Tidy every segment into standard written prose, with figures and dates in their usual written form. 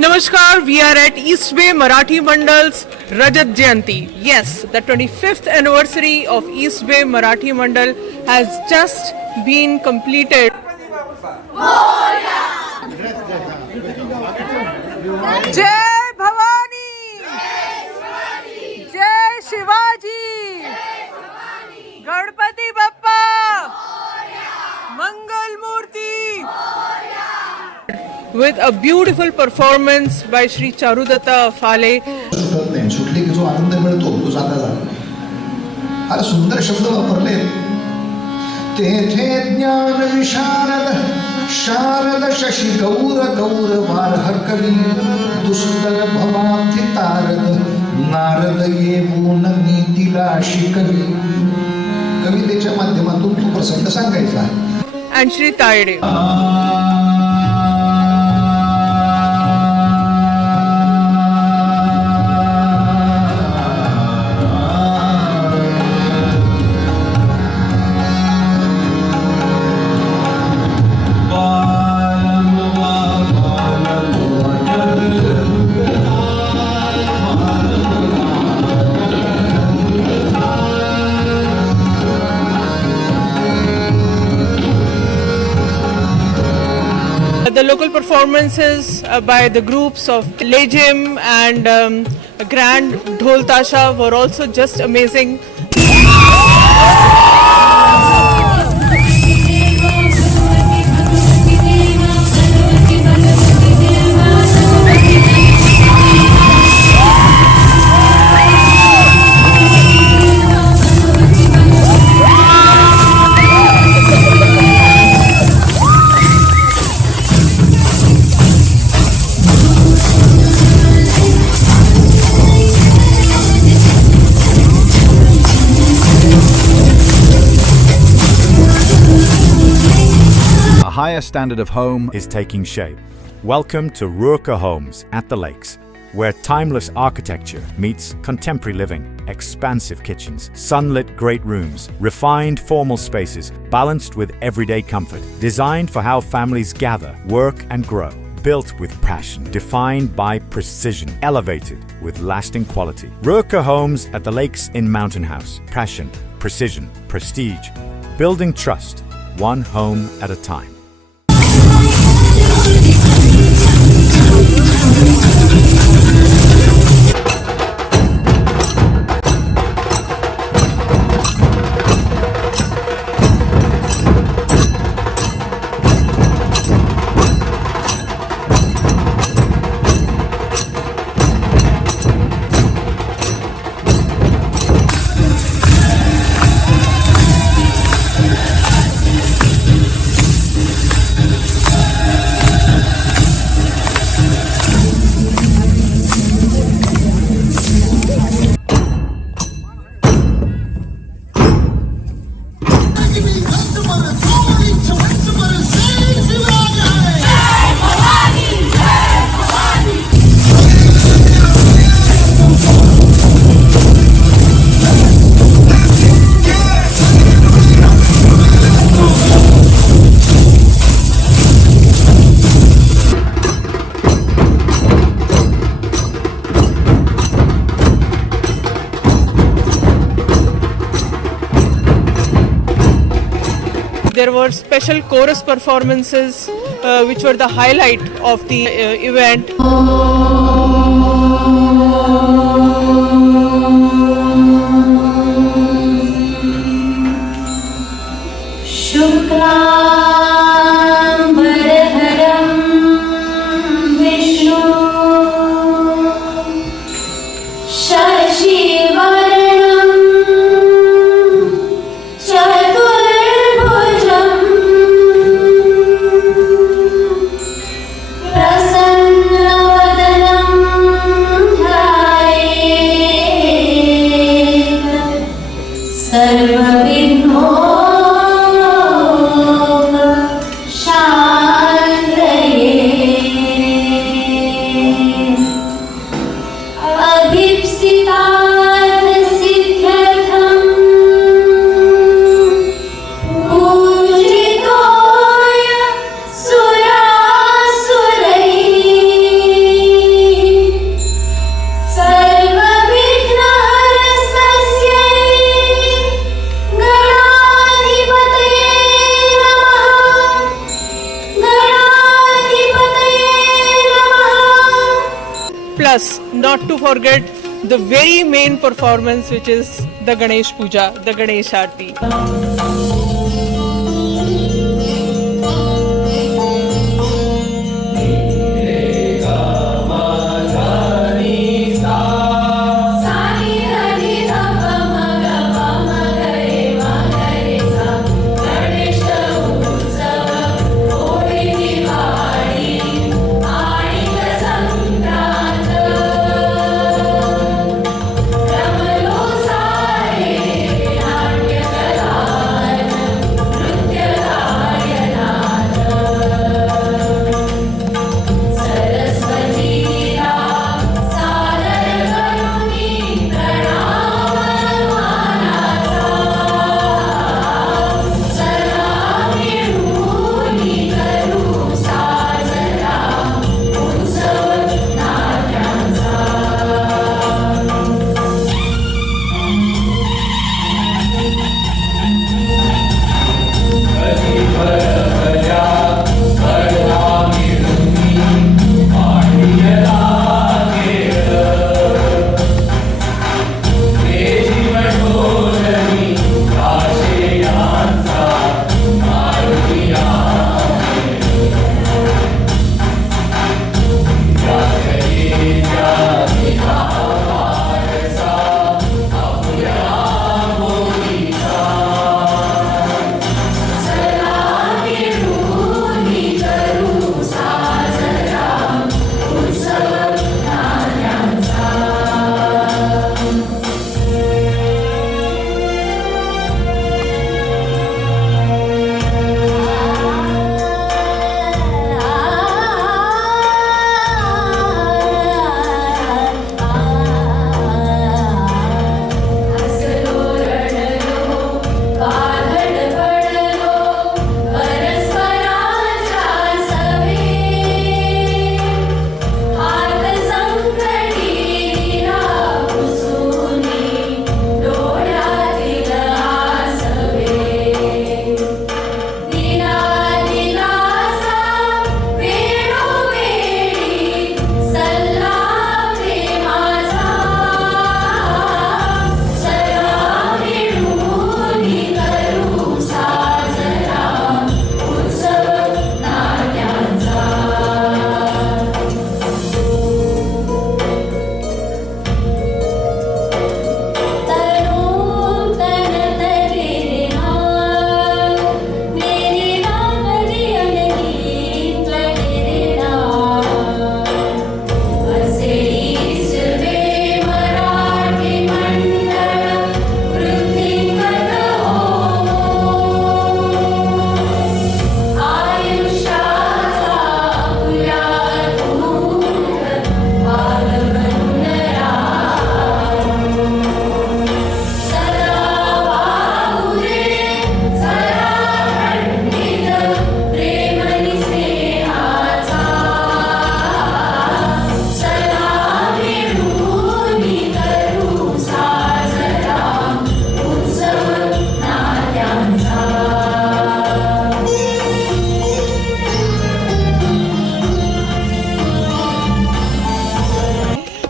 Namaskar, we are at East Bay Marathi Mandal's Rajat Jayanti. Yes, the 25th anniversary of East Bay Marathi Mandal has just been completed. Jai Bhavani! Jai Shivaji! Ganpati Bappa! Mangal Murti! With a beautiful performance by Shri Charudatta Phale. सुटले की जो आनंद मिळतो तो जाता जात फार सुंदर शब्द वापरले. तेथे ज्ञान विशारद शारद शशी गौर गौर वारहर कवी दुसुंदर भवाब्धी तारद नारद येऊन नीतीला शिकवी. कवितेच्या माध्यमातून तो प्रसंग सांगायचा. And Shri Tayade. The local performances by the groups of Lejim and Grand Dhol Tasha were also just amazing. A higher standard of home is taking shape. Welcome to Ruurka Homes at the Lakes, where timeless architecture meets contemporary living. Expansive kitchens, sunlit great rooms, refined formal spaces balanced with everyday comfort, designed for how families gather, work and grow. Built with passion, defined by precision, elevated with lasting quality. Ruurka Homes at the Lakes in Mountain House. Passion, precision, prestige. Building trust, one home at a time. There were special chorus performances which were the highlight of the event. Shuklam Bharadharam Vishnu Plus, not to forget the very main performance, which is the Ganesh Puja, the Ganesh Aarti.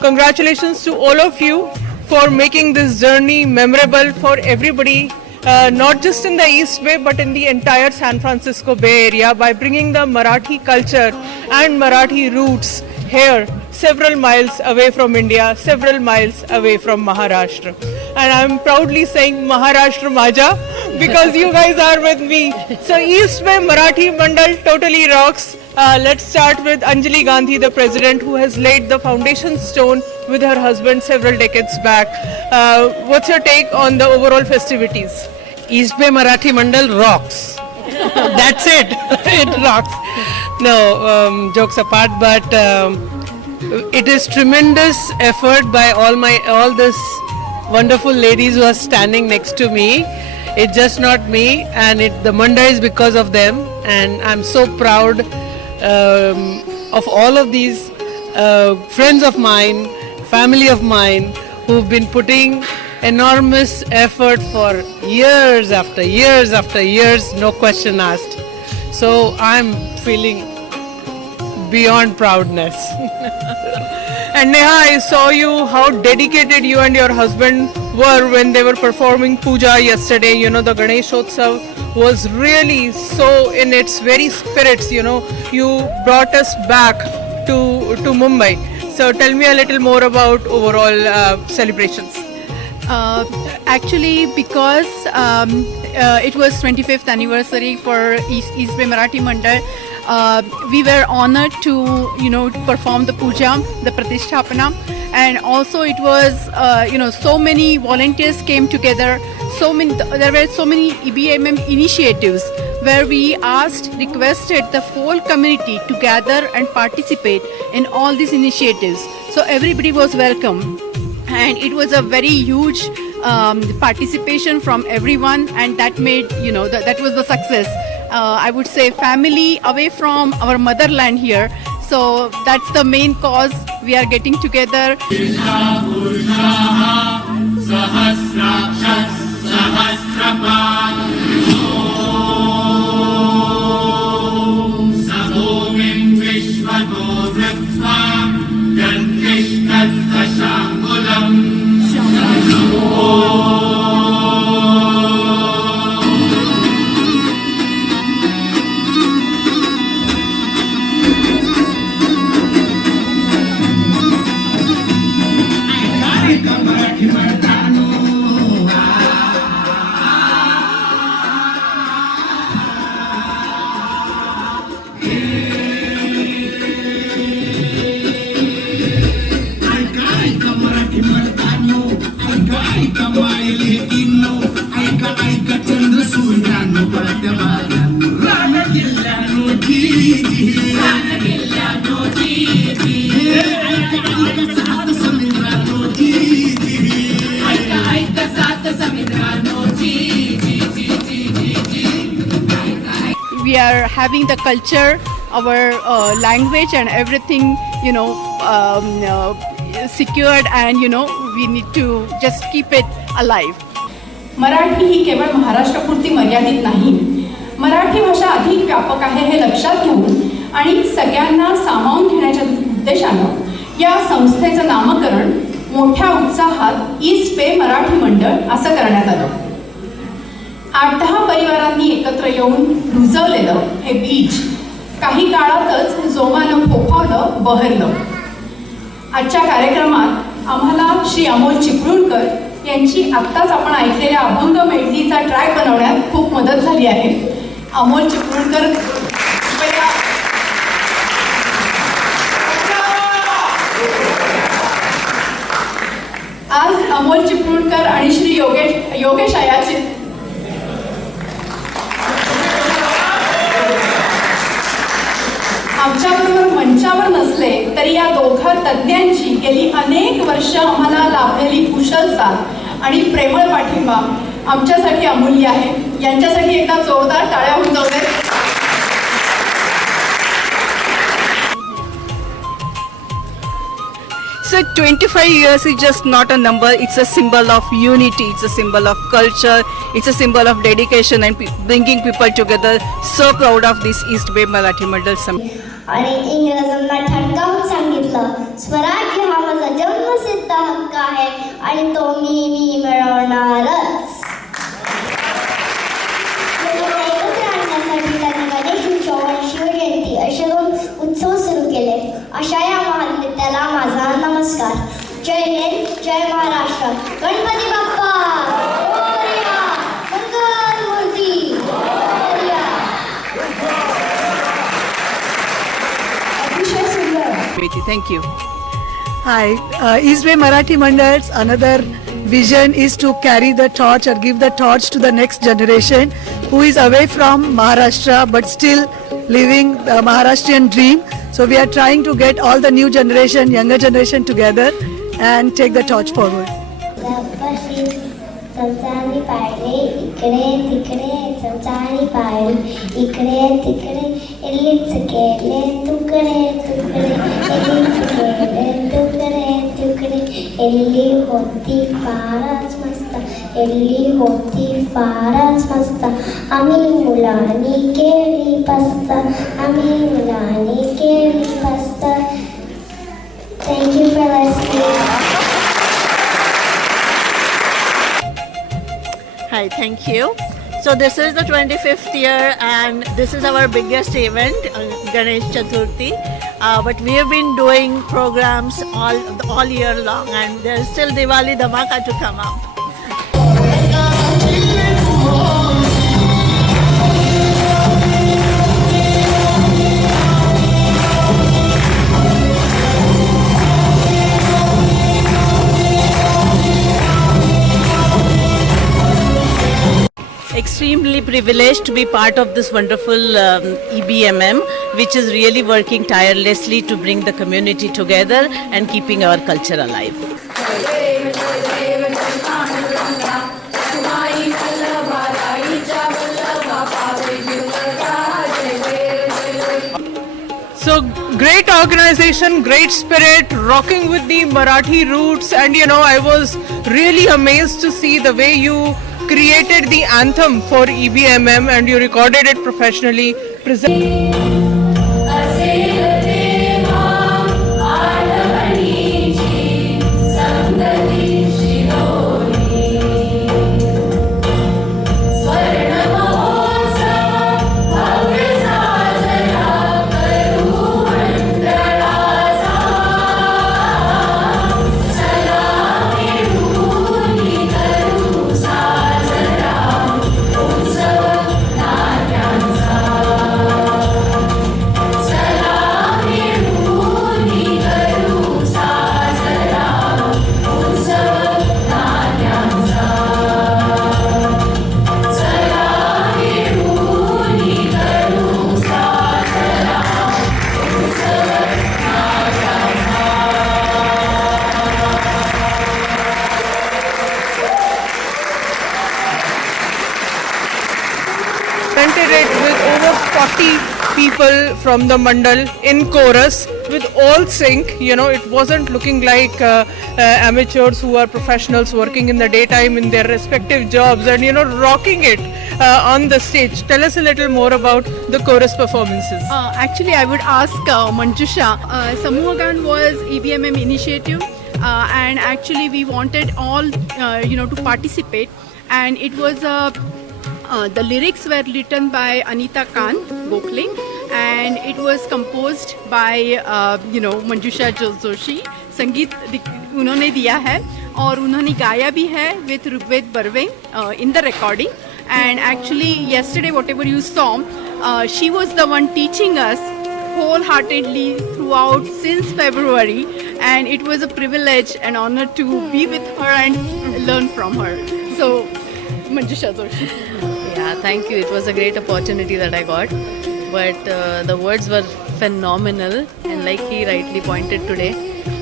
Congratulations to all of you for making this journey memorable for everybody, not just in the East Bay but in the entire San Francisco Bay Area, by bringing the Marathi culture and Marathi roots here, several miles away from India, several miles away from Maharashtra. And I'm proudly saying Maharashtra Maja because you guys are with me. So East Bay Marathi Mandal totally rocks. Let's start with Anjali Gandhi, the president, who has laid the foundation stone with her husband several decades back. What's your take on the overall festivities? East Bay Marathi Mandal rocks. That's it. It rocks. No, jokes apart, but it is tremendous effort by all this wonderful ladies who are standing next to me. It's just not me, and the Manda is because of them, and I'm so proud of all of these friends of mine, family of mine, who've been putting enormous effort for years after years after years, no question asked. So I'm feeling beyond proudness. And Neha, I saw you how dedicated you and your husband were when they were performing puja yesterday. You know, the Ganeshotsav was really so in its very spirits. You know, you brought us back to Mumbai. So tell me a little more about overall celebrations. Actually, because it was 25th anniversary for East Bay Marathi Mandal, we were honored to perform the puja, the pratisthapana, and also it was so many volunteers came together. There were so many EBMM initiatives where we requested the whole community to gather and participate in all these initiatives. So everybody was welcome, and it was a very huge participation from everyone, and that made that was the success. I would say family away from our motherland here, so that's the main cause we are getting together. We are having the culture, our language and everything, secured, and we need to just keep it alive. Marathi ही केवळ महाराष्ट्रापुरती मर्यादित नाही. मराठी भाषा अधिक व्यापक आहे हे लक्षात घेऊन आणि सगळ्यांना सामावून घेण्याच्या उद्देशानं या संस्थेचं नामकरण मोठ्या उत्साहात ईस्ट बे मराठी मंडळ असं करण्यात आलं. 8-10 परिवारांनी एकत्र येऊन रुजवलेलं हे बीज काही काळातच जोमानं फोफावलं, बहरलं. आजच्या कार्यक्रमात आम्हाला श्री अमोल चिपळूणकर यांची आत्ताच आपण ऐकलेल्या अभंग मेळणीचा ट्रॅक बनवण्यात खूप मदत झाली आहे. अमोल चिपळूणकर आज अमोल चिपळूणकर आणि श्री योगेश आयाचे आमच्याबरोबर मंचावर नसले तरी या दोघा तज्ज्ञांची गेली अनेक वर्ष आम्हाला लाभलेली कुशल साथ आणि प्रेमळ पाठिंबा आमच्यासाठी अमूल्य आहे. यांच्यासाठी एकदा जोरदार टाळ्या होऊन जाऊ दे. So 25 years is just not a number, it's a symbol of unity, it's a symbol of culture, it's a symbol of dedication and bringing people together. So proud of this East Bay Marathi Mandal Summit. आणि इंग्रजांना ठणकावून सांगितलं, स्वराज्य हा माझा जन्मसिद्ध हक्क आहे आणि तो मी मिळवणारच. एकत्र आणण्यासाठी त्यांनी गणेश उत्सव, शिवजयंती असे 2 उत्सव सुरू केले. अशा या महान नेत्याला माझा नमस्कार. जय हिंद, जय महाराष्ट्र. गणपती बाप्पा मोरया, मंगल मूर्ती Morya. Thank you. Hi, East Bay Marathi Mandal's another vision is to carry the torch or give the torch to the next generation who is away from Maharashtra but still living the Maharashtrian dream. So we are trying to get all the new generation, younger generation together and take the torch forward. चमचानी पाहिले इकडे तिकडे, चमचानी पाहिले इकडे तिकडे, एल्लीच केले तुकडे तुकडे, एल्लीच केले तुकडे तुकडे. एल्ली होती फारच मस्त, खेळली होती फारच मस्त आम्ही मुलांनी केली पस्त आम्ही मुलांनी केली पस्त. Thank you for listening. Hi, thank you. So this is the 25th year and this is our biggest event, Ganesh Chaturthi. But we have been doing programs all year long and there's still Diwali Dhamaka to come up. Extremely privileged to be part of this wonderful EBMM, which is really working tirelessly to bring the community together and keeping our culture alive. So great organization, great spirit, rocking with the Marathi roots, and I was really amazed to see the way you created the anthem for EBMM and you recorded it professionally. Presented it with over 40 people from the mandal in chorus with all sync. It wasn't looking like amateurs who are professionals working in the daytime in their respective jobs and rocking it on the stage. Tell us a little more about the chorus performances. Actually, I would ask Manjusha. Samuhagan was EBMM initiative and actually we wanted all to participate, and it was the lyrics were written by Anita Khan Gokhale and it was composed by Manjusha Joshi. संगीत उन्होंने दिया है और उन्होंने गाया भी है with Rugved Barve in the recording. And actually yesterday whatever you saw, she was the one teaching us wholeheartedly throughout since February, and it was a privilege and honor to be with her and learn from her. So Manjusha Joshi. Yeah, thank you. It was a great opportunity that I got. But the words were phenomenal, and like he rightly pointed today,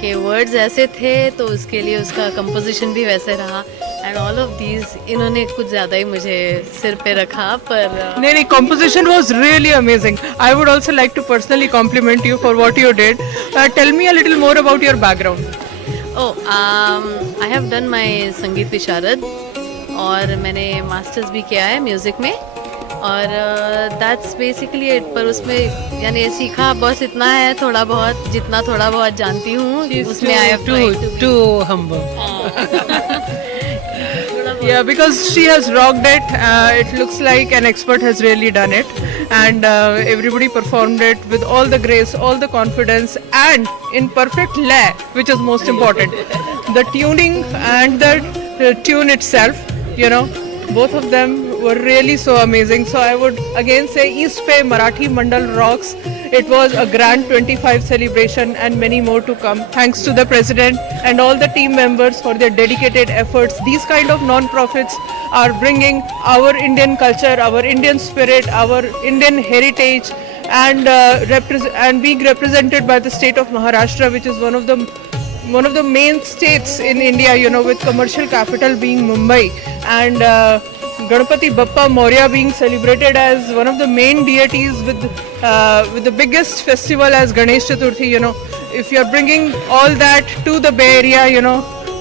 कि words ऐसे थे तो उसके लिए उसका composition भी वैसे रहा, and all of these इन्होंने कुछ ज़्यादा ही मुझे सिर पे रखा, पर नहीं, composition was really amazing. I would also like to personally compliment you for what you did. Tell me a little more about your background. Oh, I have done my संगीत विशारद और मैंने मास्टर्स भी किया है म्यूज़िक में, और that's basically it. पर उसमें यानी सीखा बस इतना है, थोड़ा बहुत जितना थोड़ा बहुत जानती हूँ उसमें I have to humble. Yeah, because she has rocked it. It looks like an expert has really done it, and everybody performed it with all the grace, all the confidence, and in perfect lay, which is most important. The tuning and the tune itself, both of them were really so amazing. So I would again say East Bay Marathi Mandal rocks. It was a grand 25 celebration and many more to come. Thanks to the president and all the team members for their dedicated efforts. These kind of non-profits are bringing our Indian culture, our Indian spirit, our Indian heritage, and being represented by the state of Maharashtra, which is one of the main states in India, with commercial capital being Mumbai, and Ganpati Bappa Maurya being celebrated as one of the main deities with the biggest festival as Ganesh Chaturthi. If you are bringing all that to the Bay Area,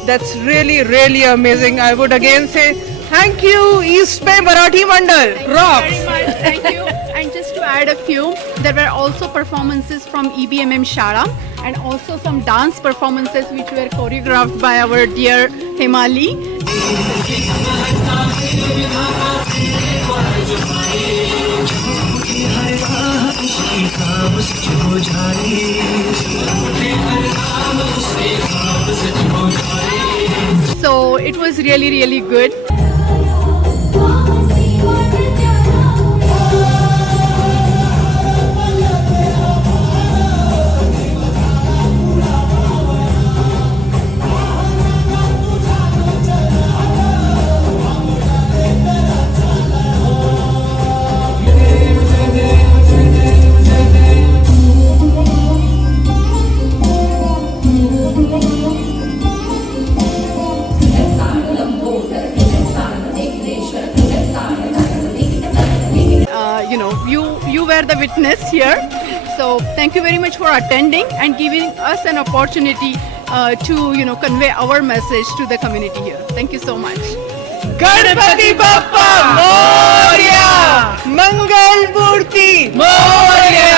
That's really, really amazing. I would again say thank you, East Bay Marathi Mandal. Rocks. Very much. Thank you. And just to add a few, there were also performances from EBMM Shara and also some dance performances which were choreographed by our dear Hemali. So it was really, really good. You were the witness here. So thank you very much for attending and giving us an opportunity to convey our message to the community here. Thank you so much. Ganpati Bappa Moria! Mangal Murti Moria!